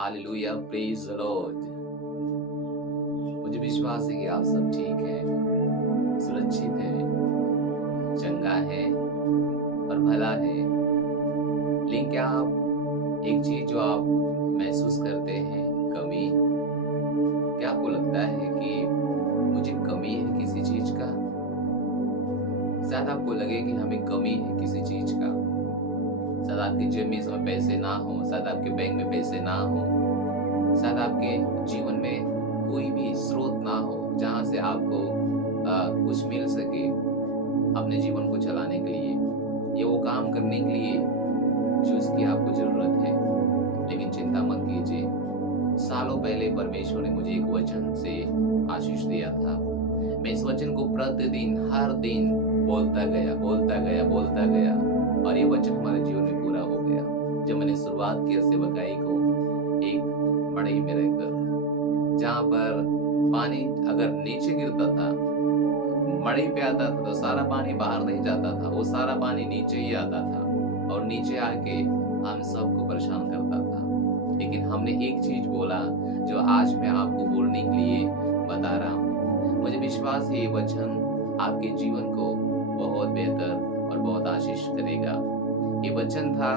Hallelujah, praise the Lord. मुझे विश्वास है कि आप सब ठीक हैं, सुरक्षित हैं, चंगा है और भला है। लेकिन क्या आप एक चीज जो आप महसूस करते हैं, कमी, क्या आपको लगता है कि मुझे कमी है किसी चीज का? शायद आपको लगे कि हमें कमी है किसी चीज का। शायद आपके जेब में इस समय पैसे ना हो, शायद आपके बैंक में पैसे ना हो, शायद आपके जीवन में कोई भी स्रोत ना हो जहां से आपको कुछ मिल सके अपने जीवन को चलाने के लिए, ये वो काम करने के लिए जो इसकी आपको जरूरत है। लेकिन चिंता मत कीजिए, सालों पहले परमेश्वर ने मुझे एक वचन से आशीष दिया था। मैं इस वचन को प्रतिदिन हर दिन बोलता गया और ये वचन हमारे जीवन में पूरा हो गया। जब मैंने शुरुआत की सेवकाई को एक मड़ई में रहकर, जहाँ पर पानी अगर नीचे गिरता था, मड़ई पे आता था तो सारा पानी बाहर नहीं जाता था, वो सारा पानी नीचे ही आता था और नीचे आके हम सबको परेशान करता था। लेकिन हमने एक चीज बोला जो आज मैं आपको बोलने के लिए बता रहा हूँ। मुझे विश्वास है ये वचन आपके जीवन को बहुत बेहतर और बहुत आशीष करेगा। ये वचन था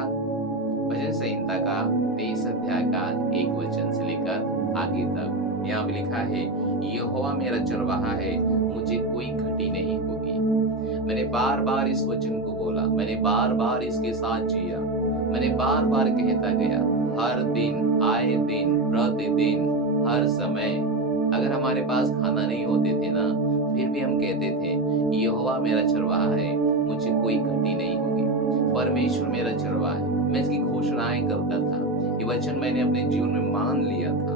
भजन संहिता का 23 अध्याय का 1 वचन से लेकर आगे तक। यहाँ पे लिखा है, यहोवा मेरा चरवाहा है, मुझे कोई घटी नहीं होगी। मैंने बार बार इस वचन को बोला, मैंने बार बार इसके साथ जिया, मैंने बार बार कहता गया, हर दिन, आए दिन, प्रतिदिन, हर समय। अगर हमारे पास खाना नहीं होते थे ना, फिर भी हम कहते थे, यहोवा मेरा चरवाहा है, मुझे कोई घटी नहीं होगी। परमेश्वर मेरा चरवाहा है, मैं इसकी घोषणाएं करता था। ये वचन मैंने अपने जीवन में मान लिया था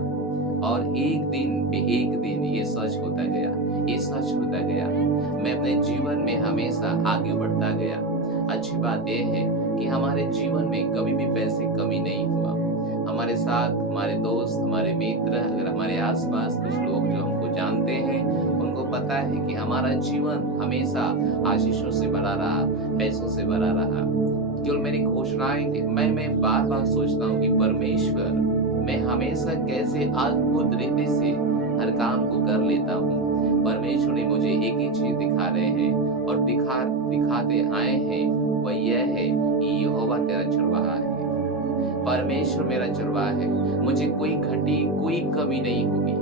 और एक दिन ये सच होता गया, ये सच होता गया। मैं अपने जीवन में हमेशा आगे बढ़ता गया। अच्छी बात यह है कि हमारे जीवन में कभी भी पैसे कमी नहीं हुआ। हमारे साथ हमारे दोस्त, हमारे मित्र, अगर हमारे आसपास कुछ लोग जो हमको जानते हैं, उनको पता है कि हमारा जीवन हमेशा आशीषों से भरा रहा, पैसों से भरा रहा। केवल मेरी घोषणाएं, मैं बार बार सोचता हूँ कि परमेश्वर, मैं हमेशा कैसे अद्भुत रीति से हर काम को कर लेता हूँ। परमेश्वर ने मुझे एक ही चीज दिखा रहे हैं और दिखाते आए हैं, वह यह है कि यहोवा तेरा चरवाहा है। परमेश्वर मेरा चरवाहा है, मुझे कोई घटी, कोई कमी नहीं होगी।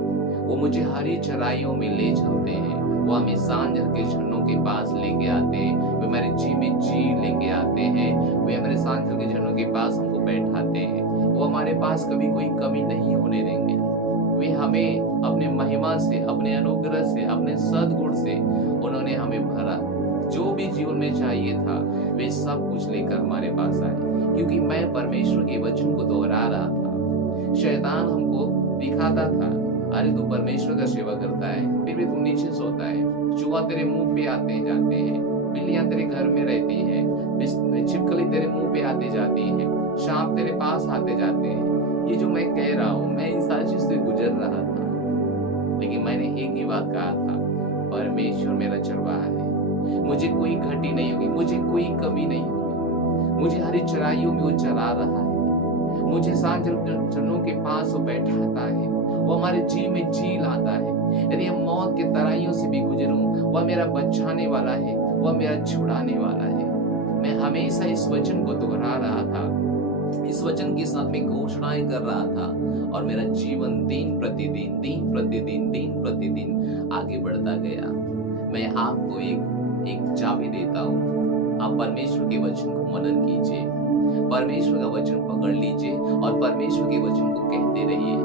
वो मुझे हरी चराइयों में ले चलते हैं, वो हमें सांझर के झरनों के पास लेके आते हैं, वे मेरे जी में जी लेके आते हैं, वे मेरे सांझर के झरनों के पास हमको बैठाते हैं। वो हमारे पास कभी कोई कमी नहीं होने देंगे। वे हमें अपने महिमा से, अपने अनुग्रह से, अपने सद्गुण से उन्होंने हमें भरा। जो भी जीवन में चाहिए था, वे सब कुछ लेकर हमारे पास आए, क्योंकि मैं परमेश्वर के वचन को दोहरा रहा था। शैतान हमको दिखाता था, अरे तू परमेश्वर का सेवा करता है, फिर भी तू नीचे सोता है, चूहा तेरे मुंह पे आते जाते हैं, बिल्लियां तेरे घर में रहती हैं, छिपकली तेरे मुंह पे आती जाती हैं, सांप तेरे पास आते जाते हैं। ये जो मैं कह रहा हूँ, मैं इन सारी चीज से गुजर रहा था, लेकिन मैंने एक ही बात कहा था, परमेश्वर मेरा चरवाहा है, मुझे कोई घटी नहीं होगी, मुझे कोई कमी नहीं होगी। मुझे हरी चराइयों में वो चरा रहा है, मुझे सांझर झरनों के पास वो बैठाता है, वो हमारे जी में जी लाता है। यदि हम मौत के तराइयों से भी गुजरूं, वह मेरा बचाने वाला है, वह मेरा छुड़ाने वाला है। मैं हमेशा इस वचन को दोहरा रहा था, इस वचन के साथ मैं घोषणाएं कर रहा था और मेरा जीवन दिन प्रतिदिन आगे बढ़ता गया। मैं आपको एक चाबी देता हूँ, आप परमेश्वर के वचन को मनन कीजिए, परमेश्वर का वचन पकड़ लीजिए और परमेश्वर के वचन को कहते रहिए।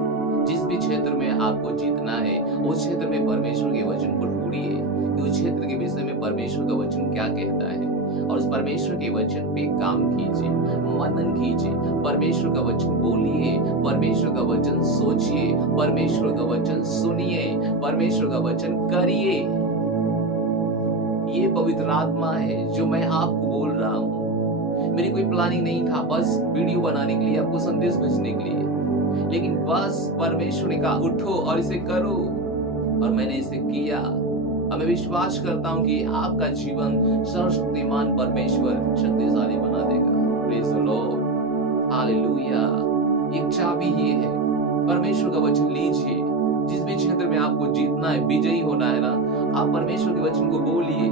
जिस भी क्षेत्र में आपको जीतना है, उस क्षेत्र में परमेश्वर के वचन को ढूंढिए कि उस क्षेत्र के विषय में परमेश्वर का वचन क्या कहता है, और उस परमेश्वर के वचन पे काम कीजिए, मनन कीजिए, परमेश्वर का वचन बोलिए, परमेश्वर का वचन सोचिए, परमेश्वर का वचन सुनिए, परमेश्वर का वचन करिए। ये पवित्र आत्मा है जो मैं आपको बोल रहा हूँ। मेरी कोई प्लानिंग नहीं था बस वीडियो बनाने के लिए, आपको संदेश भेजने के लिए, लेकिन बस परमेश्वर ने कहा उठो और इसे करो, और मैंने इसे किया। अब मैं विश्वास करता हूं कि आपका जीवन सर्वशक्तिमान परमेश्वर शक्तिशाली बना देगा। Praise the Lord, hallelujah. एक चाबी ये है परमेश्वर का वचन लीजिए। जिस भी क्षेत्र में आपको जीतना है, विजयी होना है ना, आप परमेश्वर के वचन को बोलिए।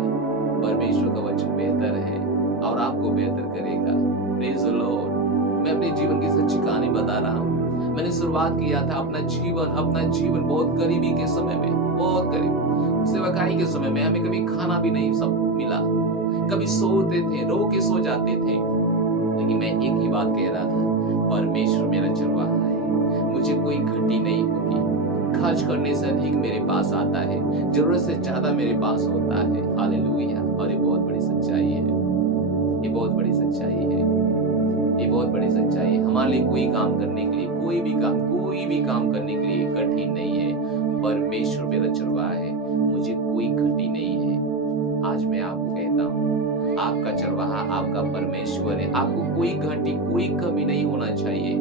परमेश्वर का वचन बेहतर है और आपको बेहतर करेगा। Praise the Lord. मैं अपने जीवन की सच्ची कहानी बता रहा हूँ। मैंने शुरुआत किया था अपना जीवन बहुत गरीबी के समय में, बहुत गरीब सेवकाई के समय में हमें कभी खाना भी नहीं सब मिला, कभी सोते थे, रो के सो जाते थे। लेकिन मैं एक ही बात कह रहा था, परमेश्वर मेरा चरवाहा है, मुझे कोई घटी नहीं होगी। खर्च करने से अधिक मेरे पास आता है, जरूरत से ज्यादा मेरे पास होता है। हालेलुया। और ये बहुत बड़ी सच्चाई है, ये बहुत बड़ी सच्चाई है, ये बहुत बड़ी सच्चाई है। हमारे लिए कोई काम करने के लिए, कोई भी काम करने के लिए कठिन नहीं है। परमेश्वर मेरा चरवाहा है, मुझे कोई घटी नहीं है। आज मैं आपको कहता हूँ, आपका चरवाहा आपका परमेश्वर है। आपको कोई घटी, कोई कमी नहीं होना चाहिए।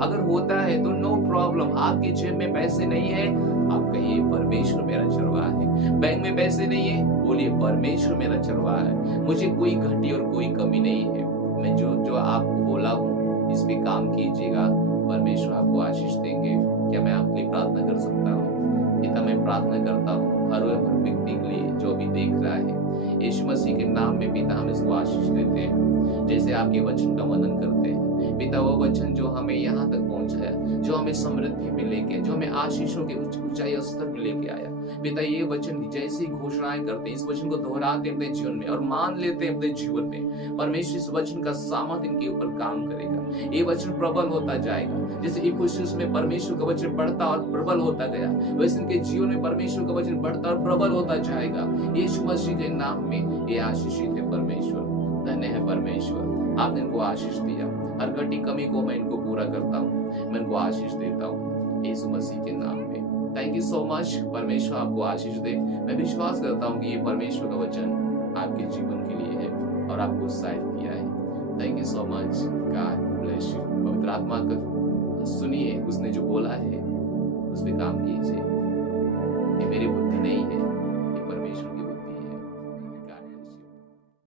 अगर होता है तो नो प्रॉब्लम। आपकी जेब में पैसे नहीं है, आप कहिए परमेश्वर मेरा चरवाहा है। बैंक में पैसे नहीं है, बोलिए परमेश्वर मेरा चरवाहा है, मुझे कोई घटी और कोई कमी नहीं है। मैं जो आपको बोला हूँ इस पे काम कीजिएगा, परमेश्वर आपको आशीष देंगे। क्या मैं आपके लिए प्रार्थना कर सकता हूँ? पिता, मैं प्रार्थना करता हूँ हर व्यक्ति के लिए जो भी देख रहा है, यीशु मसीह के नाम में पिता हम इसको आशीष देते हैं। जैसे आपके वचन का मनन करते हैं पिता, वो वचन जो हमें यहाँ तक पहुंचाया, जो हमें समृद्धि में लेके, जो हमें आशीषों के ऊंचाई स्तर में लेके आया पिता, ये वचन जैसी घोषणाएं करते हैं, इस वचन को दोहराते हैं अपने जीवन में और मान लेते हैं अपने जीवन में, परमेश्वर इस वचन का सामर्थ इनके ऊपर काम करेगा। ये वचन प्रबल होता जाएगा। जैसे इफिसियंस में परमेश्वर का वचन बढ़ता और प्रबल होता गया, वैसे इनके जीवन में परमेश्वर का वचन बढ़ता और प्रबल होता जाएगा। यीशु मसीह के नाम में ये आशीषित है परमेश्वर। धन्य है परमेश्वर, आपने इनको आशीष दिया। हर घटी कमी को मैं इनको पूरा करता हूँ, मैं इनको आशीष देता हूँ यीशु मसीह के नाम में। Thank you so much. परमेश्वर आपको आशीष दे। मैं विश्वास करता हूँ कि ये परमेश्वर का वचन आपके जीवन के लिए है और आपको उत्साहित किया है। Thank you so much. God bless you. पवित्र आत्मा का सुनिए, उसने जो बोला है उस पर काम कीजिए।